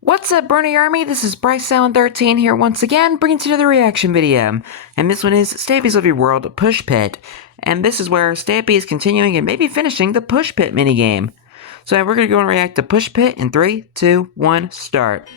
What's up, Bernie Army? This is BryceAllen13 here once again, bringing to another reaction video. And this one is Stampy's Lovely World Push Pit. And this is where Stampy is continuing and maybe finishing the Push Pit minigame. So we're going to go and react to Push Pit in 3, 2, 1, start.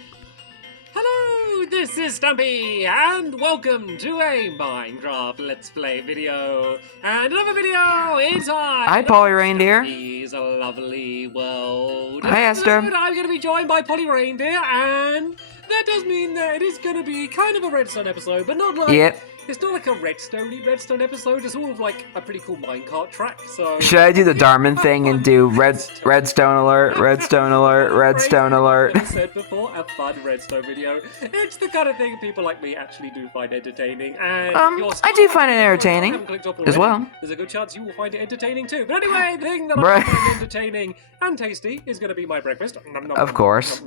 Hello, this is Stampy, and welcome to a Minecraft Let's Play video. And another video inside Hi, Polly Reindeer. Stampy's lovely world. Hi, Esther. And I'm going to be joined by Polly Reindeer, and that does mean that it is going to be kind of a redstone episode, but not like... Yep. It's not like a redstone episode, it's all of like a pretty cool minecart track, so... Should I do the Darman thing and do redstone alert, redstone alert, redstone alert? Like I said before, a fun redstone video. It's the kind of thing people like me actually do find entertaining, and I do find it entertaining as well. There's a good chance you will find it entertaining too. But anyway, the thing that I find entertaining and tasty is going to be my breakfast. Of course.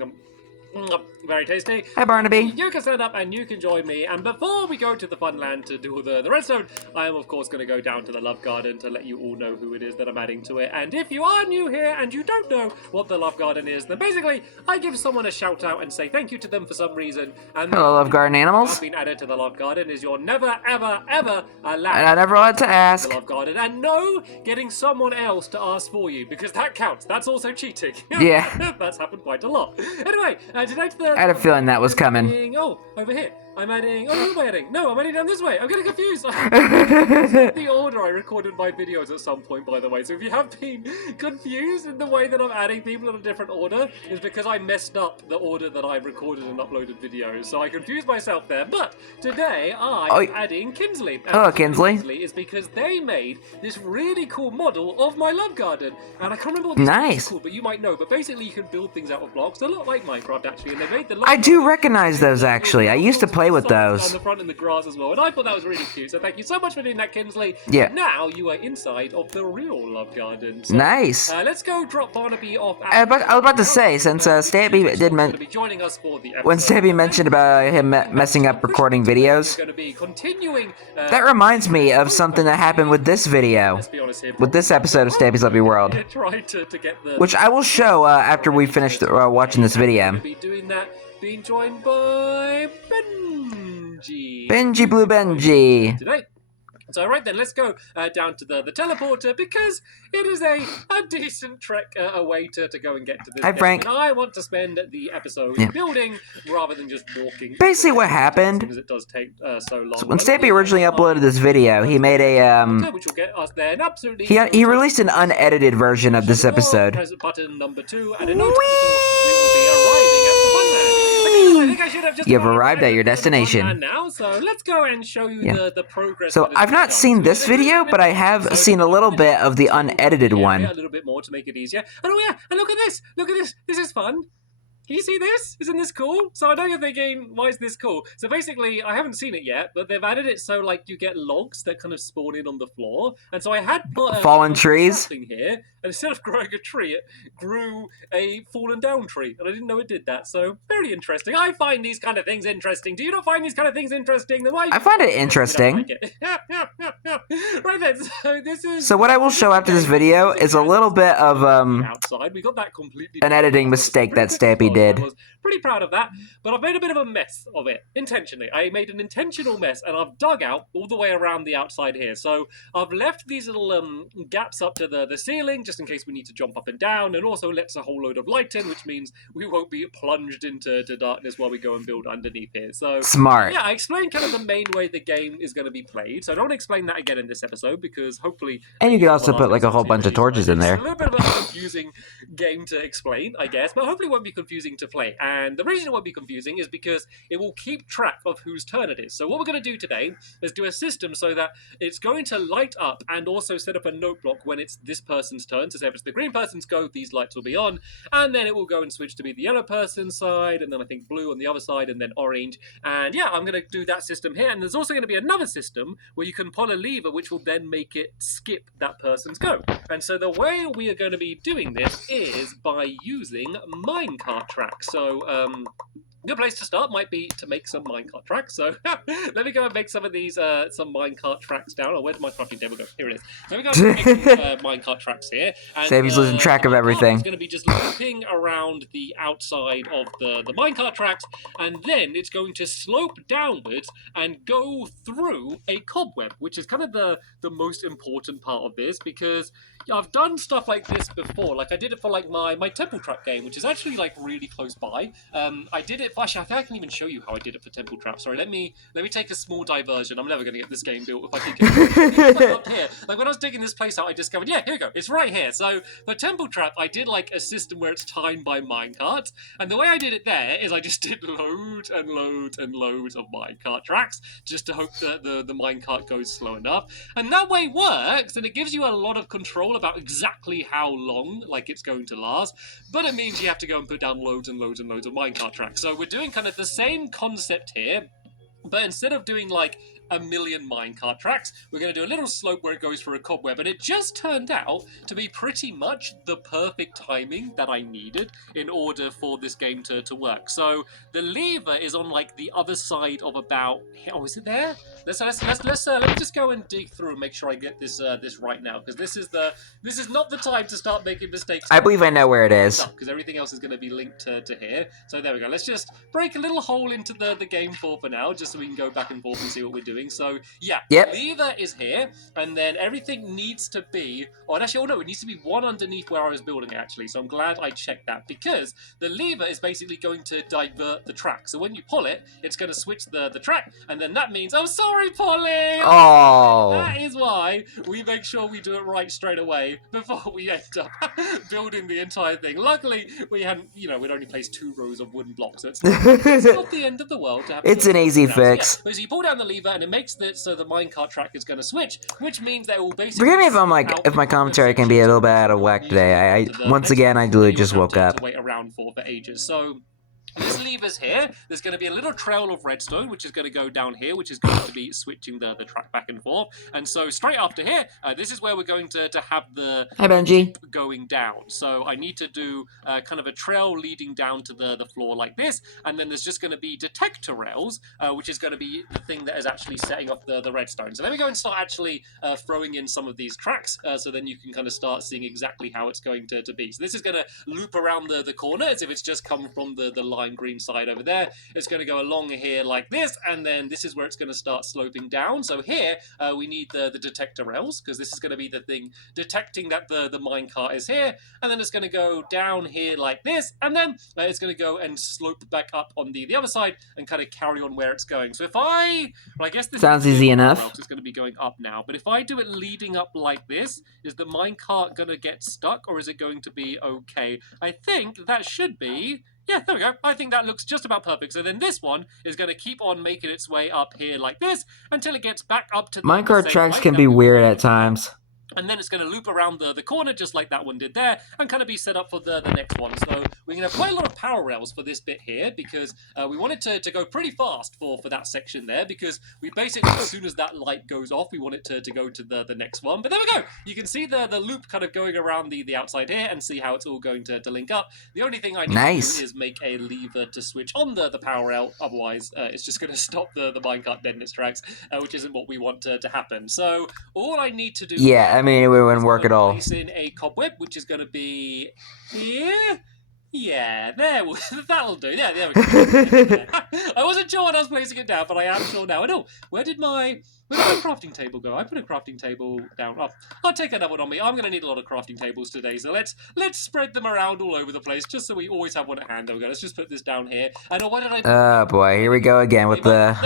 Very tasty. Hi, Barnaby. You can stand up and you can join me. And before we go to the fun land to do the redstone, I am of course going to go down to the Love Garden to let you all know who it is that I'm adding to it. And if you are new here and you don't know what the Love Garden is, then basically I give someone a shout out and say thank you to them for some reason. And hello, Love Garden animals. Been added to the Love Garden is you're never ever ever allowed. And I never allowed to ask. The Love Garden, and no getting someone else to ask for you, because that counts. That's also cheating. Yeah. That's happened quite a lot. Anyway, today to the... I had a feeling that was coming. Oh, over here. I'm adding... Oh, where am I adding? No, I'm adding down this way. I'm getting confused. The order I recorded my videos at some point, by the way. So if you have been confused in the way that I'm adding people in a different order, it's because I messed up the order that I recorded and uploaded videos. So I confused myself there. But today I'm adding Kinsley. And hello, Kinsley. Kinsley is because they made this really cool model of my Love Garden. And I can't remember what this is called, but you might know. But basically you can build things out of blocks. They're a lot like Minecraft, actually. And they made the Love I do recognize those, actually. I used to play with those. On the front and the grass as well, and I thought that was really cute. So thank you so much for doing that, Kinsley. Yeah. Now you are inside of the real Love Garden. So, nice. Let's go drop Barnaby off. I was about to say, since Stampy did mention, joining us for the when Stampy mentioned about him messing up recording videos, going to be continuing. That reminds me of something that happened with this video, with this episode of Stampy's Lovely World, which I will show after we finish watching this video. Be doing that. Being joined by Benji. Benji Blue Benji. Today. So right then, let's go down to the teleporter, because it is a decent trek away to go and get to this. Hi, Frank. And I want to spend the episode building rather than just walking. Basically what happened, because it does take so long. So when Stampy originally uploaded this video, he made a, which will get us there, and absolutely he released an unedited version of this episode. Press button number 2, and in no time we will be arriving at the fun land. I think I should have just You've arrived at your destination. Now, so let's go and show you the progress. So I've not seen this video, but I have seen a little bit of the unedited one. A little bit more to make it easier. And oh yeah, and look at this! Look at this! This is fun! Can you see this? Isn't this cool? So I know you're thinking, why is this cool? So basically, I haven't seen it yet, but they've added it so like you get logs that kind of spawn in on the floor. And so I had put fallen trees here, and instead of growing a tree, it grew a fallen down tree, and I didn't know it did that. So very interesting. I find these kind of things interesting. Do you not find these kind of things interesting? Then why? I find it interesting. Like it? Right then. So this is. So what I will show after this video is a little bit of outside. We got that completely. An editing mistake that Stampy did. I was pretty proud of that, but I've made a bit of a mess of it intentionally. I made an intentional mess, and I've dug out all the way around the outside here. So I've left these little gaps up to the ceiling, just in case we need to jump up and down, and also lets a whole load of light in, which means we won't be plunged into darkness while we go and build underneath here. So smart. Yeah, I explained kind of the main way the game is going to be played, so I don't explain that again in this episode, because hopefully... And you could also put like a whole bunch of torches in there. It's a little bit of a confusing game to explain, I guess, but hopefully it won't be confusing to play. And the reason it won't be confusing is because it will keep track of whose turn it is. So what we're going to do today is do a system so that it's going to light up and also set up a note block when it's this person's turn. So say if it's the green person's go, these lights will be on, and then it will go and switch to be the yellow person's side, and then I think blue on the other side, and then orange. And yeah, I'm going to do that system here. And there's also going to be another system where you can pull a lever, which will then make it skip that person's go. And so the way we are going to be doing this is by using minecart tracks. So good place to start might be to make some minecart tracks. So let me go and make some of these some minecart tracks down. Oh, where'd my crafting table go? Here it is. So let me go and make some minecart tracks here. And Stampy's losing track of everything. It's going to be just looping around the outside of the minecart tracks, and then it's going to slope downwards and go through a cobweb, which is kind of the most important part of this, because I've done stuff like this before. Like I did it for like my temple trap game, which is actually like really close by. I did it. Actually, I think I can even show you how I did it for temple trap. Sorry, let me take a small diversion. I'm never going to get this game built if I think it's like up here. Like when I was digging this place out, I discovered, yeah, here we go. It's right here. So for temple trap, I did like a system where it's timed by minecart, and the way I did it there is I just did loads and loads and loads of minecart tracks just to hope that the minecart goes slow enough, and that way works, and it gives you a lot of control about exactly how long like it's going to last, but it means you have to go and put down loads and loads and loads of minecart tracks. So we're doing kind of the same concept here, but instead of doing like a million minecart tracks, we're going to do a little slope where it goes for a cobweb, and it just turned out to be pretty much the perfect timing that I needed in order for this game to work. So the lever is on like the other side of about, oh, is it there? Let me just go and dig through and make sure I get this this right now, because this is not the time to start making mistakes. I believe I know where it is, because everything else is going to be linked to here. So there we go. Let's just break a little hole into the game for now, just so we can go back and forth and see what we're doing. So yeah, Yep. lever is here, and then everything needs to be, it needs to be one underneath where I was building it actually. So I'm glad I checked that, because the lever is basically going to divert the track. So when you pull it, it's going to switch the track, and then that means, oh, sorry, Polly. Oh. That is why we make sure we do it right straight away before we end up building the entire thing. Luckily, we hadn't, we'd only placed 2 rows of wooden blocks, so it's not the end of the world to have. It's an easy fix. So you pull down the lever, and it makes it so the minecart track is going to switch, which means that it will basically. Forgive me if my commentary can be a little bit out of whack today. Once again, I literally just woke up. To wait around for ages. So this lever's here. There's going to be a little trail of redstone, which is going to go down here, which is going to be switching the track back and forth. And so straight after here, this is where we're going to have the Hi, Benji. Going down. So I need to do kind of a trail leading down to the floor like this, and then there's just going to be detector rails, which is going to be the thing that is actually setting off the redstone. So let me go and start actually throwing in some of these tracks, so then you can kind of start seeing exactly how it's going to be. So this is going to loop around the corner as if it's just come from the line green side over there. It's going to go along here like this, and then this is where it's going to start sloping down. So here we need the detector rails, because this is going to be the thing detecting that the minecart is here, and then it's going to go down here like this, and then it's going to go and slope back up on the other side and kind of carry on where it's going. So if I guess this sounds easy enough. It's going to be going up now, but if I do it leading up like this, is the minecart going to get stuck, or is it going to be okay? I think that should be. Yeah, there we go. I think that looks just about perfect. So then this one is going to keep on making its way up here like this until it gets back up to the minecart tracks can be weird at times. And then it's going to loop around the corner just like that one did there, and kind of be set up for the next one. So we're going to have quite a lot of power rails for this bit here, because we wanted to go pretty fast for that section there, because we basically, as soon as that light goes off, we want it to go to the next one. But there we go. You can see the loop kind of going around the outside here, and see how it's all going to link up. The only thing I need to do is make a lever to switch on the power rail. Otherwise, it's just going to stop the minecart dead in its tracks, which isn't what we want to happen. So all I need to do... Yeah, I mean, it wouldn't work at all. Place in a cobweb, which is going to be here. Yeah, that'll do. Yeah, there we go. I wasn't sure when I was placing it down, but I am sure now. I know. Where did my crafting table go? I put a crafting table down. Oh, I'll take another one on me. I'm going to need a lot of crafting tables today, so let's spread them around all over the place, just so we always have one at hand. There we go. Let's just put this down here. And why did I? Oh boy, here we go again with the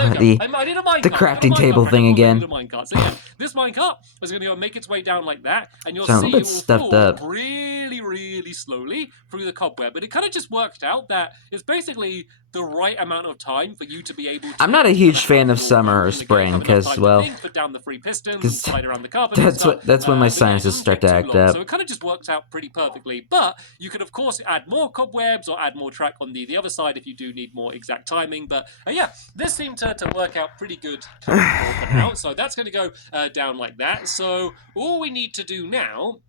crafting table thing again. So yeah, this minecart is going to go make its way down like that, and you'll Sounds see a bit it will stuffed fall up. really, really slowly through the cobweb. But it kind of just worked out that it's basically the right amount of time for you to be able to... I'm not a huge fan of summer or spring, because, well, put down the 3 pistons, slide around the carpet. that's when my sinuses start to act up. So it kind of just works out pretty perfectly. But you could, of course, add more cobwebs or add more track on the other side if you do need more exact timing. But yeah, this seemed to work out pretty good for now. So that's going to go down like that. So all we need to do now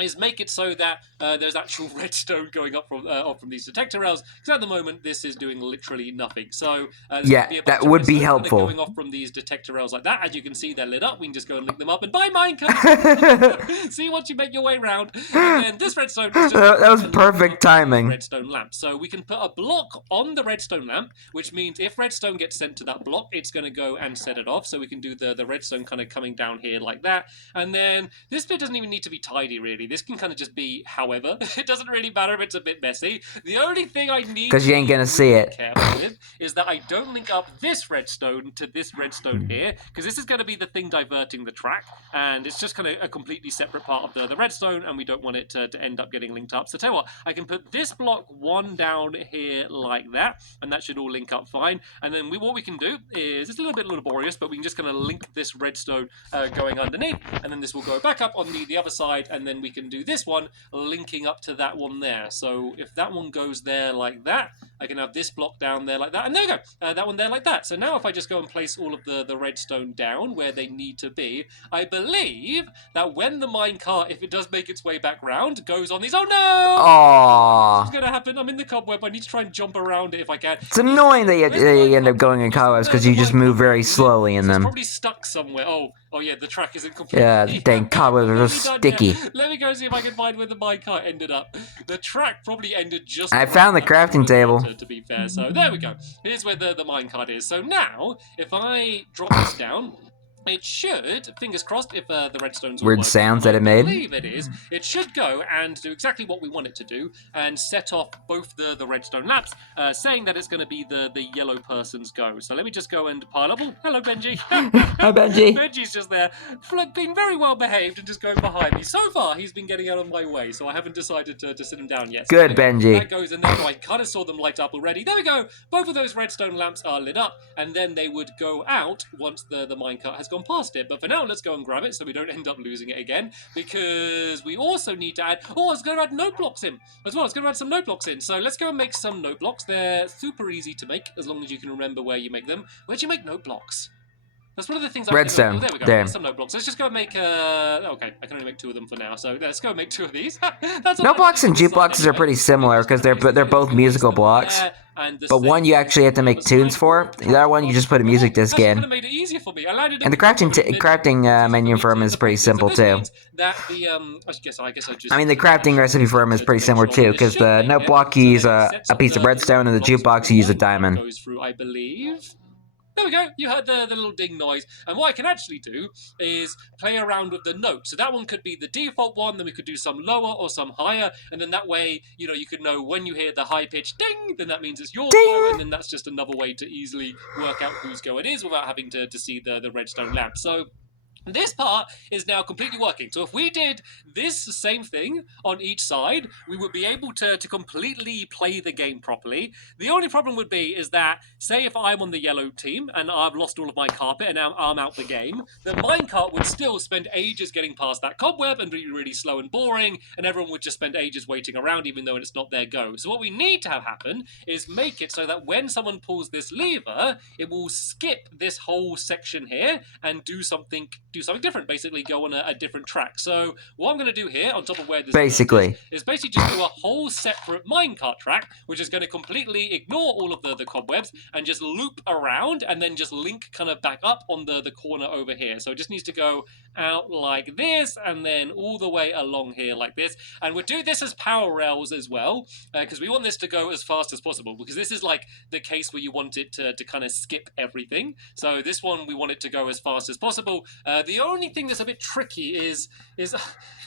is make it so that there's actual redstone going up from these detector rails, because at the moment this is doing literally nothing. So there's going to be a bunch that would of be redstone helpful. going off from these detector rails like that. As you can see, they're lit up. We can just go and link them up and buy minecart. See once you make your way around. And then this redstone is just that was perfect timing. Redstone lamp. So we can put a block on the redstone lamp, which means if redstone gets sent to that block, it's going to go and set it off. So we can do the redstone kind of coming down here like that. And then this bit doesn't even need to be tidy, really. This can kind of just be however. It doesn't really matter if it's a bit messy. The only thing I need, because you ain't gonna see it, careful with is that I don't link up this redstone to this redstone here, because this is going to be the thing diverting the track, and it's just kind of a completely separate part of the redstone, and we don't want it to end up getting linked up. So tell you what, I can put this block one down here like that, and that should all link up fine. And then what we can do is, it's a little bit laborious, but we can just kind of link this redstone going underneath, and then this will go back up on the other side, and then we can do this one linking up to that one there. So if that one goes there like that, I can have this block down there like that, and there we go, that one there like that. So now if I just go and place all of the redstone down where they need to be, I believe that when the minecart, if it does make its way back round, goes on these... Oh no! Aww. What's going to happen? I'm in the cobweb. I need to try and jump around it if I can. It's annoying that you end up going in cobwebs because you just move very slowly in them. It's probably stuck somewhere. Oh yeah, the track isn't complete. Yeah, dang cobwebs are sticky. Let me go see if I can find where the minecart ended up. The track probably ended just... I found the crafting table. To be fair, so there we go. Here's where the minecart is. So now, if I drop this down... It should, fingers crossed, if the redstone's weird sounds that it made. I believe it is. It should go and do exactly what we want it to do and set off both the redstone lamps, saying that it's going to be the yellow person's go. So let me just go and pile up. Oh, hello, Benji. Hi, Benji. Benji's just there, being very well behaved and just going behind me. So far, he's been getting out of my way, so I haven't decided to sit him down yet. So good, Benji. That goes in there. I kind of saw them light up already. There we go. Both of those redstone lamps are lit up, and then they would go out once the minecart has gone past it. But for now, let's go and grab it so we don't end up losing it again, because we also need to add... Oh, I was going to add note blocks in as well. I was going to add some note blocks in. So let's go and make some note blocks. They're super easy to make as long as you can remember where you make them. Where'd you make note blocks? That's one of the things. Redstone. There we go. There. Some note blocks. Let's just go and make. Okay, I can only make 2 of them for now. So let's go and make 2 of these. Note blocks and jukeboxes are pretty similar because they're both musical blocks. But one you actually have to make tunes for. The other one you just put a music disc in. Made it easier for me. And the crafting menu for them is pretty simple too. I mean, the crafting recipe for them is pretty similar too, because the note block you use a piece of redstone, and the jukebox you use a diamond. Goes through, I believe. There we go, you heard the little ding noise. And what I can actually do is play around with the notes. So that one could be the default one, then we could do some lower or some higher, and then that way, you could know when you hear the high-pitched ding, then that means it's your go, and then that's just another way to easily work out whose go it is without having to see the redstone lamp. So this part is now completely working. So if we did this same thing on each side, we would be able to completely play the game properly. The only problem would be is that, say if I'm on the yellow team and I've lost all of my carpet and now I'm out the game, the minecart would still spend ages getting past that cobweb and be really slow and boring, and everyone would just spend ages waiting around even though it's not their go. So what we need to have happen is make it so that when someone pulls this lever, it will skip this whole section here and do something different, basically go on a different track. So what I'm going to do here, on top of where this is basically just do a whole separate minecart track, which is going to completely ignore all of the cobwebs and just loop around and then just link kind of back up on the corner over here. So it just needs to go out like this and then all the way along here like this. And we'll do this as power rails as well, because we want this to go as fast as possible, because this is like the case where you want it to kind of skip everything. So this one, we want it to go as fast as possible. The only thing that's a bit tricky is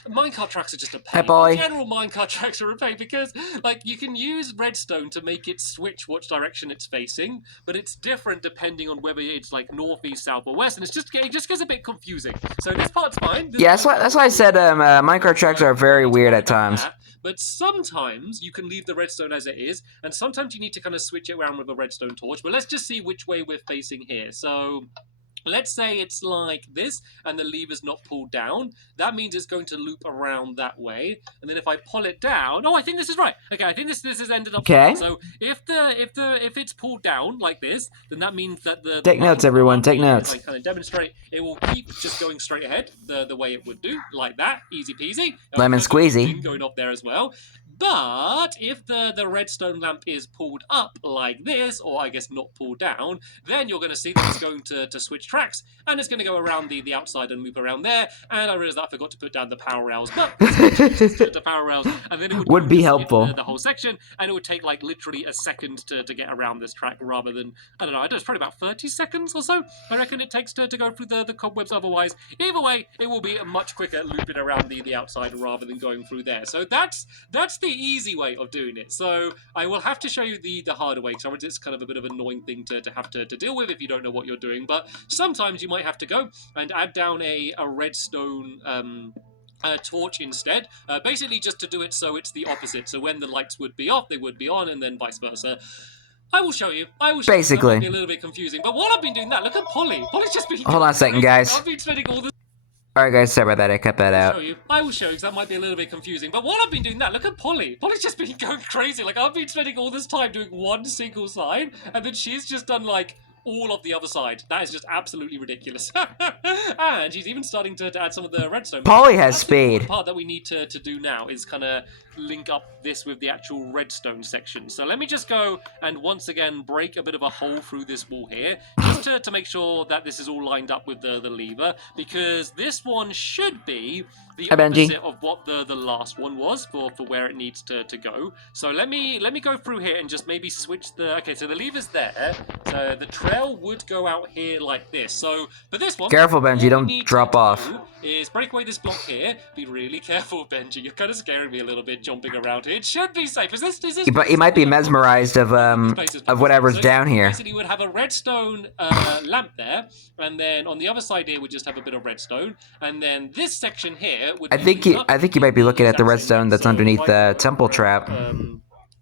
minecart tracks are just a pain. Hey, boy. In general, minecart tracks are a pain because, like, you can use redstone to make it switch which direction it's facing, but it's different depending on whether it's like north, east, south, or west, and it just gets a bit confusing. So this part's fine. That's why I said minecart tracks are very weird at times. But sometimes you can leave the redstone as it is, and sometimes you need to kind of switch it around with a redstone torch. But let's just see which way we're facing here. So let's say it's like this and the lever's not pulled down, that means it's going to loop around that way. And then if I pull it down, I think this is right. Okay, I think this has ended up Okay. fine. So if it's pulled down like this, then that means that the Take notes, everyone. Take notes. I kind of demonstrate, it will keep just going straight ahead the way it would do, like that, easy peasy. Lemon squeezy. Going off there as well. But if the redstone lamp is pulled up like this, or I guess not pulled down, then you're going to see that it's going to switch tracks, and it's going to go around the outside and loop around there. And I realized that I forgot to put down the power rails, but the power rails, and then it would be helpful. The whole section, and it would take like literally a second to get around this track, rather than, I don't know, it's probably about 30 seconds or so, I reckon it takes to go through the cobwebs otherwise. Either way, it will be much quicker looping around the outside rather than going through there. So that's the easy way of doing it. So I will have to show you the harder way, because it's kind of a bit of an annoying thing to have to deal with if you don't know what you're doing. But sometimes you might have to go and add down a redstone torch instead, basically just to do it so it's the opposite. So when the lights would be off, they would be on, and then vice versa. I will show you. Basically. That might be a little bit confusing. But while I've been doing that, look at Polly. Polly's just been... Hold on a second, guys. I've been spending all this... Alright, guys, sorry about that. I cut that out. I will show you, because that might be a little bit confusing. But while I've been doing that, look at Polly. Polly's just been going crazy. Like, I've been spending all this time doing one single side, and then she's just done, like, all of the other side. That is just absolutely ridiculous. And she's even starting to add some of the redstone. Polly has speed. The part that we need to do now is kind of link up this with the actual redstone section. So let me just go and once again break a bit of a hole through this wall here, just to make sure that this is all lined up with the lever, because this one should be the opposite of what the last one was for where it needs to go. So let me go through here and just maybe switch the... Okay, so the lever's there. So the trail would go out here like this. So for this one... Careful, Benji, don't drop off. Is break away this block here. Be really careful, Benji. You're kind of scaring me a little bit jumping around here. It should be safe. Is this he might be mesmerized of whatever's down here. Basically, would have a redstone lamp there, and then on the other side here, we just have a bit of redstone, and then this section here would... I think you might be looking at the redstone that's underneath the temple trap.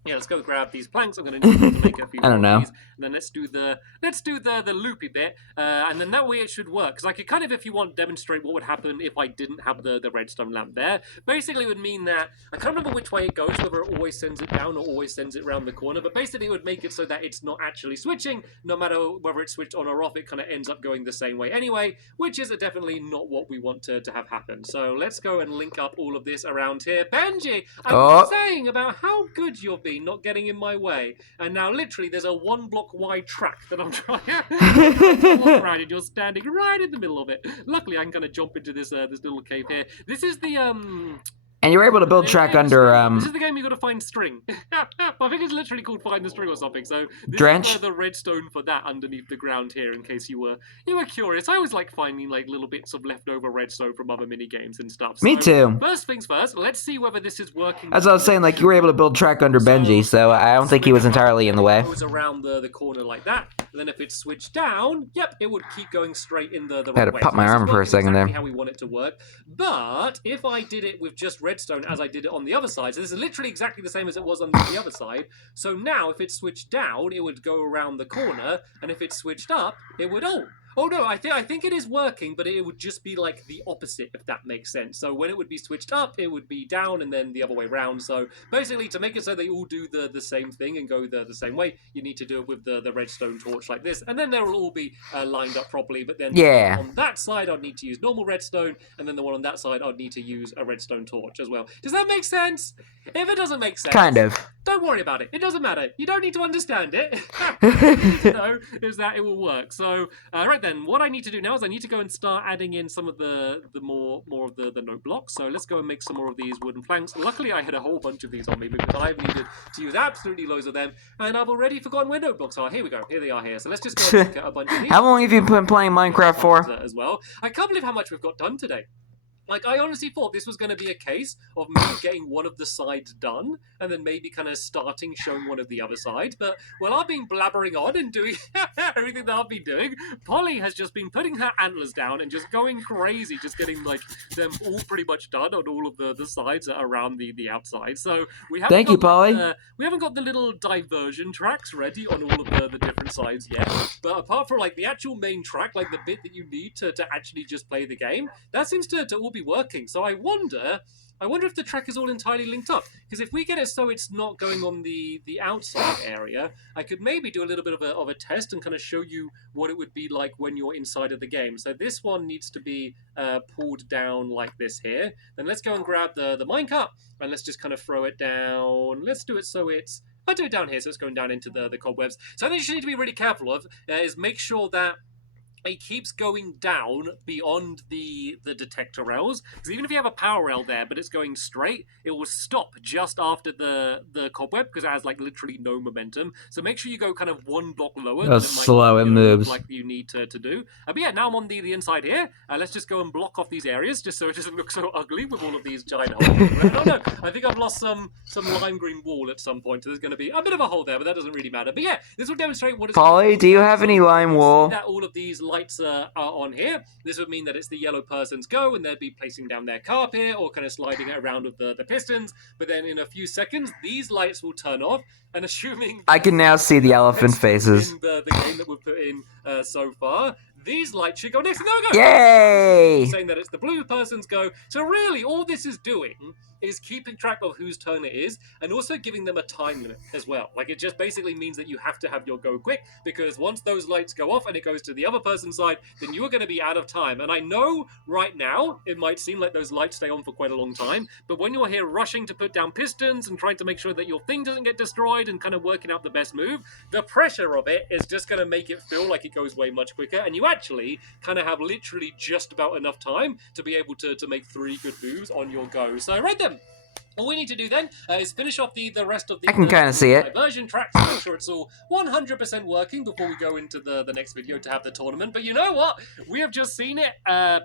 Yeah, let's go grab these planks. I'm going to need to make a few I don't know. Of these. And then let's do the loopy bit, and then that way it should work. Because I could kind of, if you want, demonstrate what would happen if I didn't have the redstone lamp there. Basically, it would mean that I can't remember which way it goes, whether it always sends it down or always sends it around the corner. But basically, it would make it so that it's not actually switching, no matter whether it's switched on or off. It kind of ends up going the same way anyway, which is definitely not what we want to have happen. So let's go and link up all of this around here. Benji, I was saying about how good you'll be not getting in my way, and now literally there's a 1 block wide track that I'm trying to walk around, and you're standing right in the middle of it. Luckily, I'm going to jump into this little cave here. This is the And you were able to build track under This is the game you got to find string. I think it's literally called Find the String or something. So this Drench. is the redstone for that underneath the ground here, in case you were curious. I always like finding like little bits of leftover redstone from other mini games and stuff. So, me too. First things first, let's see whether this is working. As I was saying, like, you were able to build track under Benji, so I don't think he was entirely in the way. It goes around the corner like that. And then if it's switched down, yep, it would keep going straight in the I had to pop my arm for a second there. How we want it to work. But if I did it with just redstone as I did it on the other side, so this is literally exactly the same as it was on the other side. So now if it's switched down, it would go around the corner, and if it's switched up, it would Oh no, I think it is working, but it would just be like the opposite, if that makes sense. So when it would be switched up, it would be down, and then the other way around. So basically, to make it so they all do the same thing and go the same way, you need to do it with the redstone torch like this, and then they'll all be lined up properly. But then on that side, I'd need to use normal redstone, and then the one on that side, I'd need to use a redstone torch as well. Does that make sense? If it doesn't make sense, kind of. Don't worry about it. It doesn't matter. You don't need to understand it. What you need to know is that it will work. So, right then, what I need to do now is I need to go and start adding in some of the more of the note blocks. So let's go and make some more of these wooden planks. Luckily, I had a whole bunch of these on me because I've needed to use absolutely loads of them, and I've already forgotten where note blocks are. Here we go. Here they are here. So let's just go and look at a bunch of these. How long have you been playing Minecraft for? As well. I can't believe how much we've got done today. Like, I honestly thought this was going to be a case of me getting one of the sides done and then maybe kind of starting showing one of the other sides. But while I've been blabbering on and doing everything that I've been doing, Polly has just been putting her antlers down and just going crazy, just getting, like, them all pretty much done on all of the sides around the outside. So we haven't Thank you, Polly. we haven't got the little diversion tracks ready on all of the different sides yet. But apart from, like, the actual main track, like the bit that you need to actually just play the game, that seems to all be working. So I wonder if the track is all entirely linked up. Because if we get it so it's not going on the outside area, I could maybe do a little bit of a test and kind of show you what it would be like when you're inside of the game. So this one needs to be pulled down like this here. Then let's go and grab the minecart and let's just kind of throw it down. Let's do it so it's... I'll do it down here so it's going down into the cobwebs. So I think you need to be really careful of is make sure that it keeps going down beyond the detector rails. Because even if you have a power rail there, but it's going straight, it will stop just after the cobweb because it has, like, literally no momentum. So make sure you go kind of one block lower. How slow it moves. Like you need to do. But yeah, now I'm on the inside here. Let's just go and block off these areas just so it doesn't look so ugly with all of these giant holes. No, I think I've lost some lime green wall at some point. So there's going to be a bit of a hole there, but that doesn't really matter. But yeah, this will demonstrate what it's... Polly, do you have any lime wool? That all of these lights are on here. This would mean that it's the yellow person's go and they'd be placing down their carpet or kind of sliding it around with the pistons. But then in a few seconds, these lights will turn off. And assuming... I can now see the elephant faces. In the game that we've put in so far, these lights should go next. There we go! Yay! Saying that it's the blue person's go. So really, all this is doing is keeping track of whose turn it is and also giving them a time limit as well. Like, it just basically means that you have to have your go quick because once those lights go off and it goes to the other person's side, then you are going to be out of time. And I know right now it might seem like those lights stay on for quite a long time, but when you're here rushing to put down pistons and trying to make sure that your thing doesn't get destroyed and kind of working out the best move, the pressure of it is just going to make it feel like it goes way much quicker, and you actually kind of have literally just about enough time to be able to make 3 good moves on your go. So right then, all we need to do then is finish off the rest of the... I can kind of see it. Diversion tracks to make sure it's all 100% working before we go into the next video to have the tournament. But you know what? We have just seen it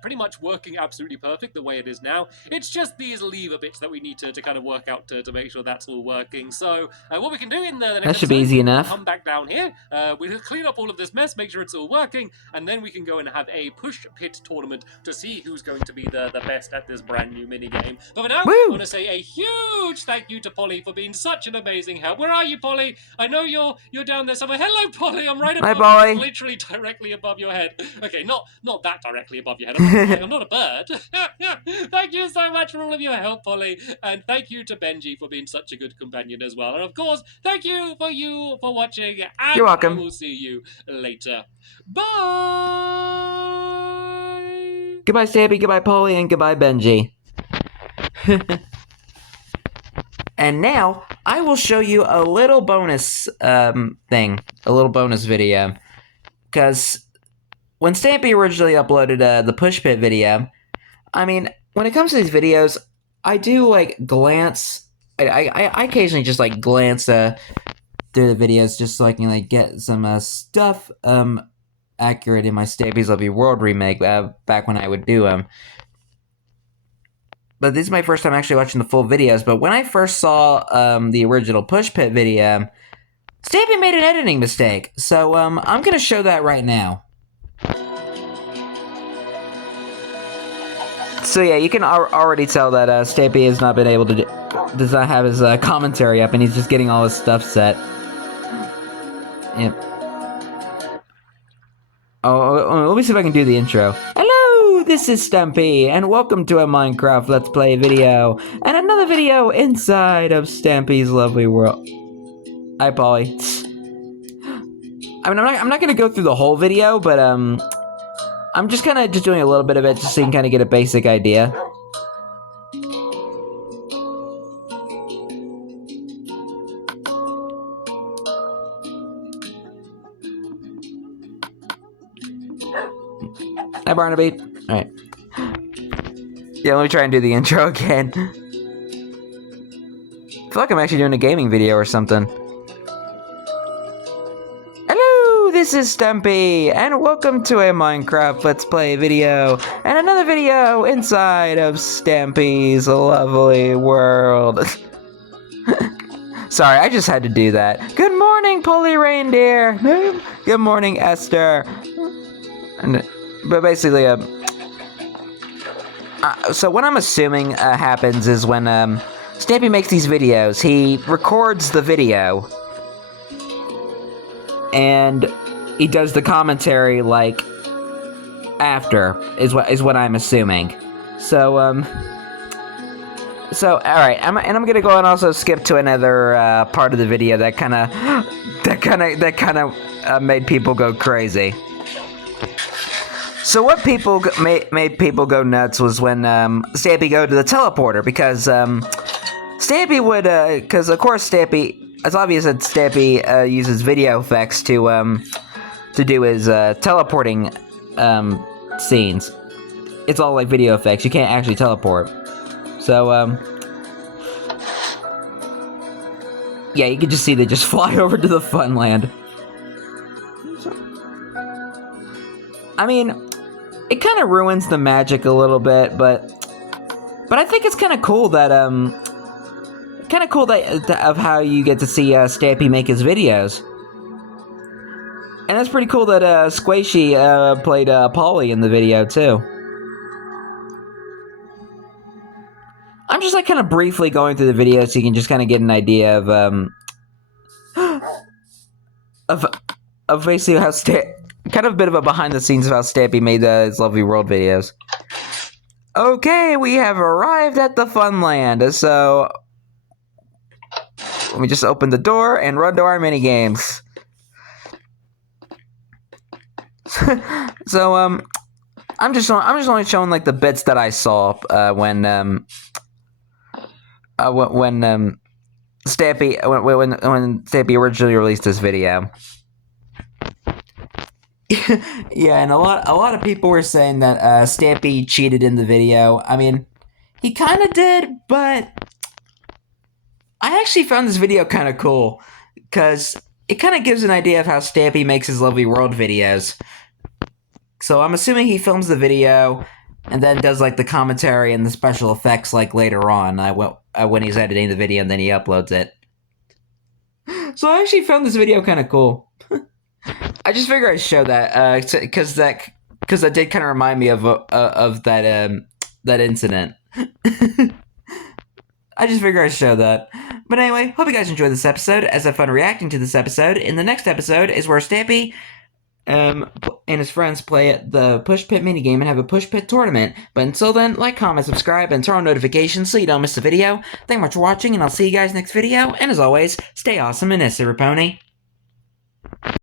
pretty much working absolutely perfect the way it is now. It's just these lever bits that we need to kind of work out to make sure that's all working. So what we can do in the next that should be easy enough. Come back down here. We'll clean up all of this mess, make sure it's all working, and then we can go and have a push pit tournament to see who's going to be the best at this brand new minigame. But for now, I want to say a huge thank you to Polly for being such an amazing help. Where are you, Polly? I know you're down there somewhere. Hello, Polly. I'm right above you, literally directly above your head. Okay, not that directly above your head. I'm not a bird. Thank you so much for all of your help, Polly, and thank you to Benji for being such a good companion as well. And of course, thank you for watching. And you're welcome. I will see you later. Bye. Goodbye, Stampy. Goodbye, Polly, and goodbye, Benji. And now, I will show you a little bonus thing. A little bonus video. Because when Stampy originally uploaded the Push Pit video, I mean, when it comes to these videos, I do, like, glance... I occasionally just, like, glance through the videos just so I can, like, get some stuff accurate in my Stampy's Lovely World remake back when I would do them. But this is my first time actually watching the full videos. But when I first saw the original Push Pit video, Stampy made an editing mistake. So I'm going to show that right now. So yeah, you can already tell that Stampy has not been able to does not have his commentary up, and he's just getting all his stuff set. Yep. Oh, let me see if I can do the intro. Hello, this is Stampy, and welcome to a Minecraft Let's Play video, and another video inside of Stampy's Lovely World. Hi, Polly. I mean, I'm not gonna go through the whole video, but I'm just kind of doing a little bit of it just so you can kind of get a basic idea. Hi, Barnaby. Alright. Yeah, let me try and do the intro again. I feel like I'm actually doing a gaming video or something. Hello, this is Stampy, and welcome to a Minecraft Let's Play video, and another video inside of Stampy's lovely world. Sorry, I just had to do that. Good morning, Polly Reindeer! Good morning, Esther. But basically, so what I'm assuming happens is when Stampy makes these videos, he records the video, and he does the commentary like after is what I'm assuming. So all right, I'm gonna go and also skip to another part of the video that kind of made people go crazy. So what made people go nuts was when Stampy go to the teleporter, because Stampy would because of course Stampy. It's obvious that Stampy uses video effects to do his teleporting scenes. It's all like video effects. You can't actually teleport. So yeah, you can just see they just fly over to the fun land. I mean, it kind of ruins the magic a little bit, but I think it's kind of cool that of how you get to see Stampy make his videos. And it's pretty cool that Squishy played Polly in the video too. I'm just like kind of briefly going through the video so you can just kind of get an idea of basically how kind of a bit of a behind the scenes of how Stampy made his lovely world videos. Okay, we have arrived at the Funland, so let me just open the door and run to our mini games. So I'm just only showing like the bits that I saw when Stampy originally released this video. Yeah, and a lot of people were saying that Stampy cheated in the video. I mean, he kind of did, but I actually found this video kind of cool, because it kind of gives an idea of how Stampy makes his lovely world videos. So I'm assuming he films the video, and then does like the commentary and the special effects like later on when he's editing the video, and then he uploads it. So I actually found this video kind of cool. I just figured I'd show that, because that did kind of remind me of that incident. I just figured I'd show that. But anyway, hope you guys enjoyed this episode, as I had fun reacting to this episode. In the next episode is where Stampy and his friends play at the Push Pit minigame and have a Push Pit tournament. But until then, like, comment, subscribe, and turn on notifications so you don't miss a video. Thank you much for watching, and I'll see you guys next video. And as always, stay awesome and Pony.